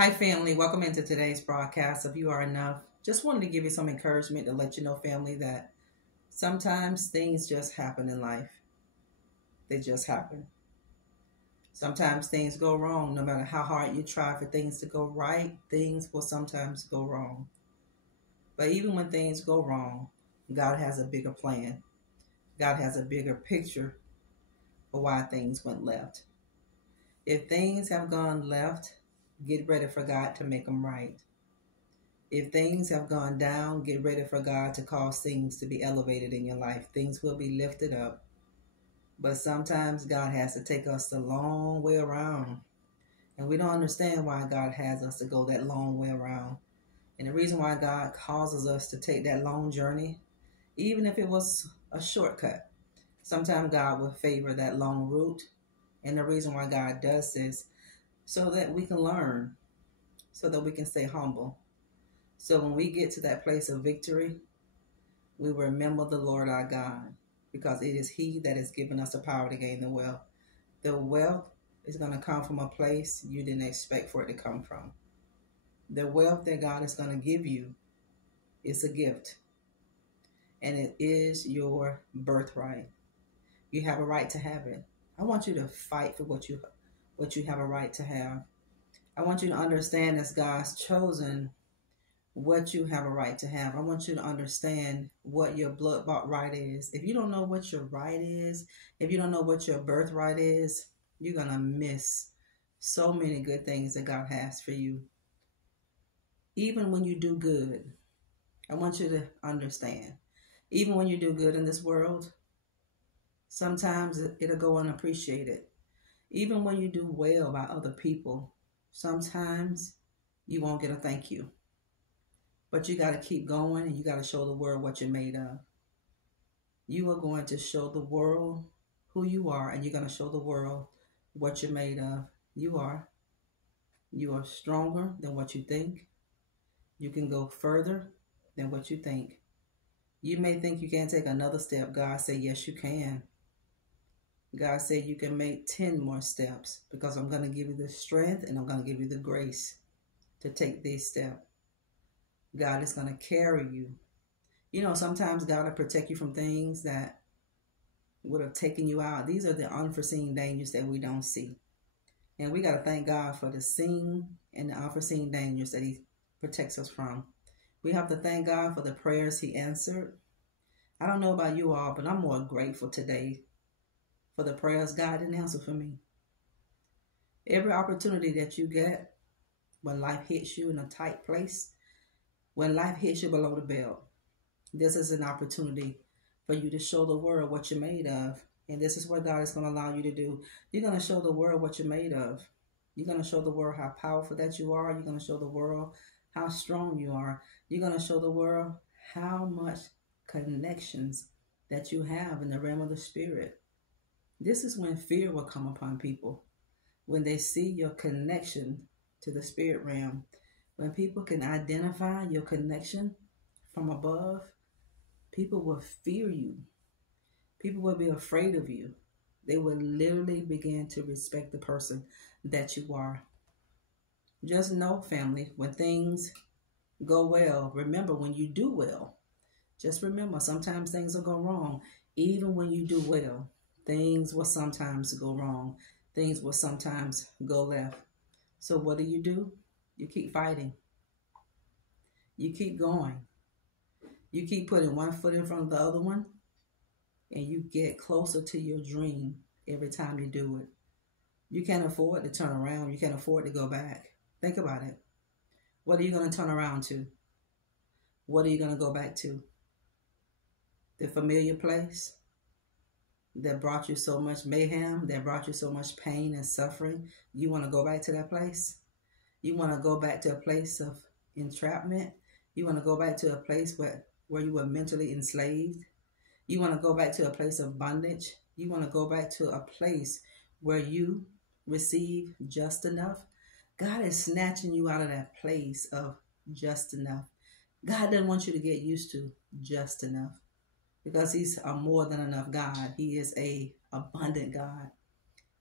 Hi, family. Welcome into today's broadcast of You Are Enough. Just wanted to give you some encouragement to let you know, family, that sometimes things just happen in life. They just happen. Sometimes things go wrong. No matter how hard you try for things to go right, things will sometimes go wrong. But even when things go wrong, God has a bigger plan. God has a bigger picture for why things went left. If things have gone left, get ready for God to make them right. If things have gone down, get ready for God to cause things to be elevated in your life. Things will be lifted up. But sometimes God has to take us the long way around. And we don't understand why God has us to go that long way around. And the reason why God causes us to take that long journey, even if it was a shortcut, sometimes God will favor that long route. And the reason why God does this, so that we can learn, so that we can stay humble. So when we get to that place of victory, we remember the Lord our God, because it is He that has given us the power to gain the wealth. The wealth is going to come from a place you didn't expect for it to come from. The wealth that God is going to give you is a gift, and it is your birthright. You have a right to have it. I want you to fight for what you have a right to have. I want you to understand, as God's chosen, what you have a right to have. I want you to understand what your blood bought right is. If you don't know what your right is, if you don't know what your birthright is, you're going to miss so many good things that God has for you. Even when you do good, I want you to understand, even when you do good in this world, sometimes it'll go unappreciated. Even when you do well by other people, sometimes you won't get a thank you. But you got to keep going, and you got to show the world what you're made of. You are going to show the world who you are, and you're going to show the world what you're made of. You are stronger than what you think. You can go further than what you think. You may think you can't take another step. God said, yes, you can. God said you can make 10 more steps, because I'm going to give you the strength and I'm going to give you the grace to take this step. God is going to carry you. You know, sometimes God will protect you from things that would have taken you out. These are the unforeseen dangers that we don't see. And we got to thank God for the seen and the unforeseen dangers that He protects us from. We have to thank God for the prayers He answered. I don't know about you all, but I'm more grateful today for the prayers God didn't answer for me. Every opportunity that you get, when life hits you in a tight place, when life hits you below the belt, this is an opportunity for you to show the world what you're made of. And this is what God is going to allow you to do. You're going to show the world what you're made of. You're going to show the world how powerful that you are. You're going to show the world how strong you are. You're going to show the world how much connections that you have in the realm of the spirit. This is when fear will come upon people. When they see your connection to the spirit realm. When people can identify your connection from above, people will fear you. People will be afraid of you. They will literally begin to respect the person that you are. Just know, family, when things go well, remember when you do well. Just remember, sometimes things will go wrong. Even when you do well, things will sometimes go wrong. Things will sometimes go left. So what do? You keep fighting. You keep going. You keep putting one foot in front of the other one, and you get closer to your dream every time you do it. You can't afford to turn around. You can't afford to go back. Think about it. What are you going to turn around to? What are you going to go back to? The familiar place that brought you so much mayhem, that brought you so much pain and suffering. You want to go back to that place? You want to go back to a place of entrapment? You want to go back to a place where you were mentally enslaved? You want to go back to a place of bondage? You want to go back to a place where you receive just enough? God is snatching you out of that place of just enough. God doesn't want you to get used to just enough, because He's a more than enough God. He is a abundant God.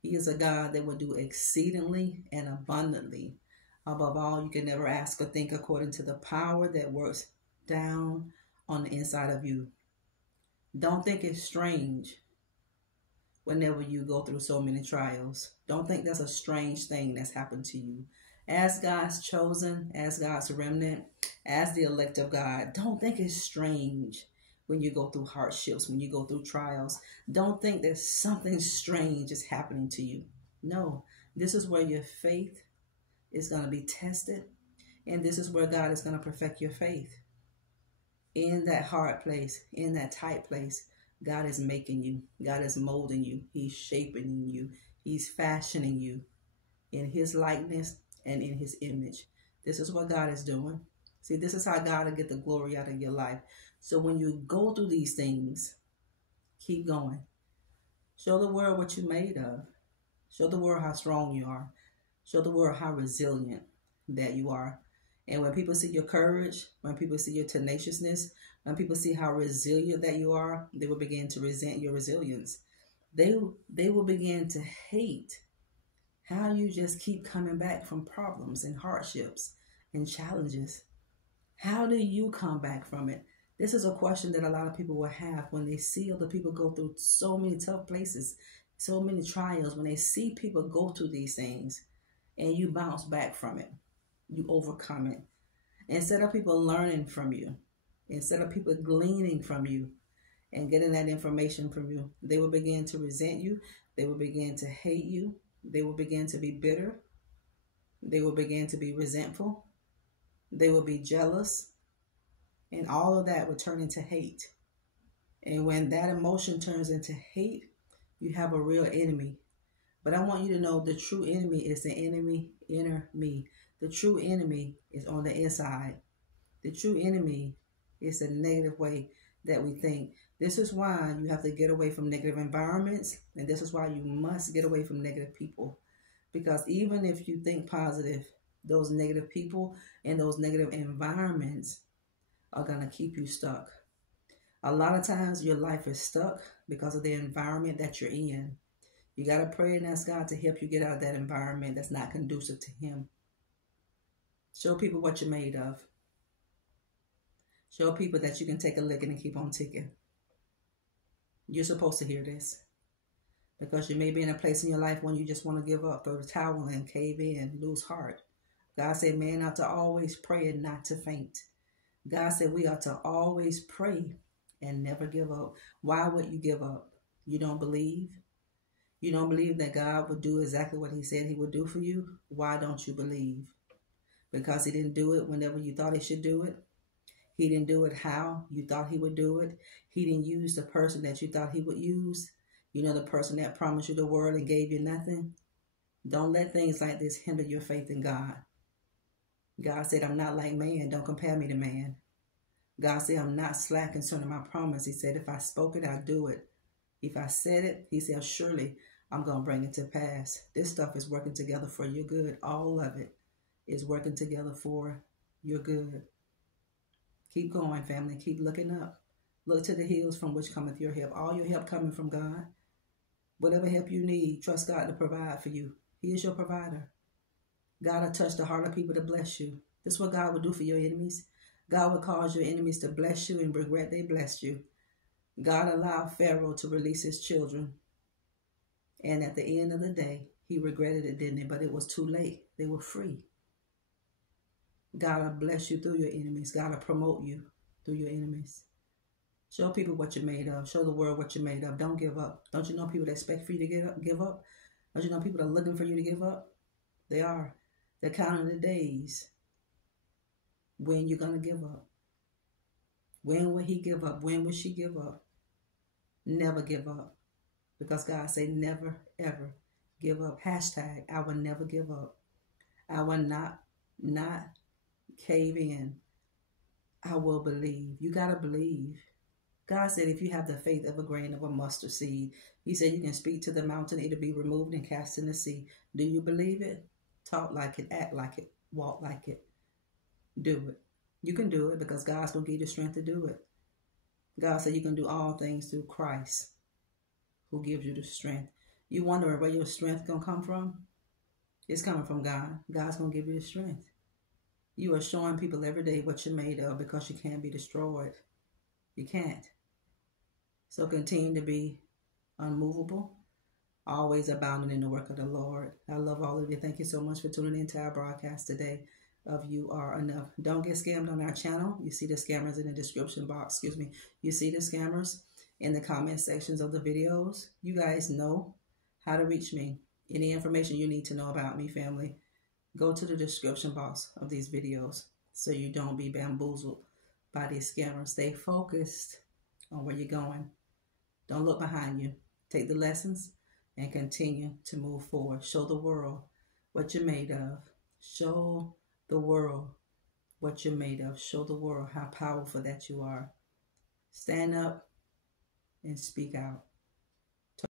He is a God that will do exceedingly and abundantly Above all, you can never ask or think according to the power that works down on the inside of you. Don't think it's strange whenever you go through so many trials. Don't think that's a strange thing that's happened to you. As God's chosen, as God's remnant, as the elect of God, don't think it's strange when you go through hardships, when you go through trials. Don't think that something strange is happening to you. No, this is where your faith is going to be tested, and this is where God is going to perfect your faith. In that hard place, in that tight place, God is making you. God is molding you. He's shaping you. He's fashioning you in His likeness and in His image. This is what God is doing. See, this is how God will get the glory out of your life. So when you go through these things, keep going. Show the world what you're made of. Show the world how strong you are. Show the world how resilient that you are. And when people see your courage, when people see your tenaciousness, when people see how resilient that you are, they will begin to resent your resilience. They will begin to hate how you just keep coming back from problems and hardships and challenges. How do you come back from it? This is a question that a lot of people will have when they see other people go through so many tough places, so many trials, when they see people go through these things and you bounce back from it. You overcome it. Instead of people learning from you, instead of people gleaning from you and getting that information from you, they will begin to resent you. They will begin to hate you. They will begin to be bitter. They will begin to be resentful. They will be jealous. And all of that will turn into hate. And when that emotion turns into hate, you have a real enemy. But I want you to know the true enemy is the enemy inner me. The true enemy is on the inside. The true enemy is the negative way that we think. This is why you have to get away from negative environments. And this is why you must get away from negative people. Because even if you think positive, those negative people and those negative environments are going to keep you stuck. A lot of times your life is stuck because of the environment that you're in. You got to pray and ask God to help you get out of that environment that's not conducive to Him. Show people what you're made of. Show people that you can take a licking and keep on ticking. You're supposed to hear this. Because you may be in a place in your life when you just want to give up, throw the towel in, cave in, lose heart. God said, man, ought to always pray and not to faint. God said we ought to always pray and never give up. Why would you give up? You don't believe? You don't believe that God would do exactly what He said He would do for you? Why don't you believe? Because He didn't do it whenever you thought He should do it? He didn't do it how you thought He would do it? He didn't use the person that you thought He would use? You know, the person that promised you the world and gave you nothing? Don't let things like this hinder your faith in God. God said, I'm not like man. Don't compare me to man. God said, I'm not slack concerning my promise. He said, if I spoke it, I'll do it. If I said it, He said, surely I'm going to bring it to pass. This stuff is working together for your good. All of it is working together for your good. Keep going, family. Keep looking up. Look to the hills from which cometh your help. All your help coming from God. Whatever help you need, trust God to provide for you. He is your provider. God will touch the heart of people to bless you. This is what God will do for your enemies. God will cause your enemies to bless you and regret they blessed you. God allowed Pharaoh to release his children. And at the end of the day, he regretted it, didn't he? But it was too late. They were free. God will bless you through your enemies. God will promote you through your enemies. Show people what you're made of. Show the world what you're made of. Don't give up. Don't you know people that expect for you to give up? Don't you know people that are looking for you to give up? They are. They're counting the days when you're going to give up. When will he give up? When will she give up? Never give up. Because God said never, ever give up. Hashtag, I will never give up. I will not cave in. I will believe. You got to believe. God said if you have the faith of a grain of a mustard seed, He said you can speak to the mountain, it'll be removed and cast in the sea. Do you believe it? Talk like it, act like it, walk like it. Do it. You can do it because God's going to give you the strength to do it. God said you can do all things through Christ who gives you the strength. You wondering where your strength going to come from? It's coming from God. God's going to give you the strength. You are showing people every day what you're made of because you can't be destroyed. You can't. So continue to be unmovable, always abounding in the work of the Lord. I love all of you. Thank you so much for tuning into our broadcast today of You Are Enough. Don't get scammed on our channel. You see the scammers in the description box. You see the scammers in the comment sections of the videos. You guys know how to reach me. Any information you need to know about me, family, go to the description box of these videos so you don't be bamboozled by these scammers. Stay focused on where you're going. Don't look behind you. Take the lessons and continue to move forward. Show the world what you're made of. Show the world what you're made of. Show the world how powerful that you are. Stand up and speak out.